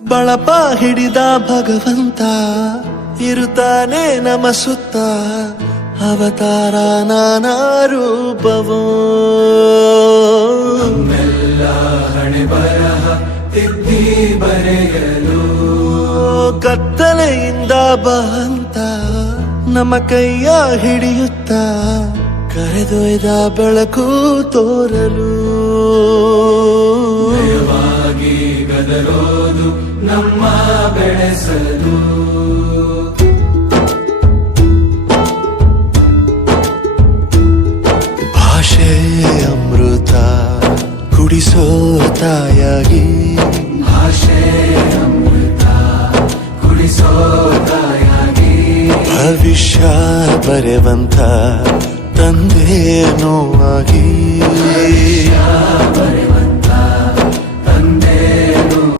ಬಳಪ ಹಿಡಿದ ಭಗವಂತ ಇರುತ್ತಾನೆ ನಮ ಸುತ್ತ ಅವತಾರ ನಾನಾ ರೂಪವೋ ನಮ್ಮೆಲ್ಲ ಹಣೆ ಬರಹ ತಿದ್ದಿ ಬರೆಯಲು ಕತ್ತಲೆಯಿಂದ ಬಂತ ನಮ್ಮ ಕೈಯ ಹಿಡಿಯುತ್ತ ಕರೆದೊಯ್ದ ಬೆಳಕು ತೋರಲು ಭಯವಾಗಿ ಗದರೋದು ನಮ್ಮ ಬೆಳೆಸಲು ಭಾಷೆ ಅಮೃತ ಕುಡಿಸೋ ತಾಯಾಗಿ ಭಾಷೆ ಅಮೃತ ಕುಡಿಸೋ ತಾಯಾಗಿ ಭವಿಷ್ಯ ಬರೆವಂತ ತಂದೇನೋ ಆಗಿ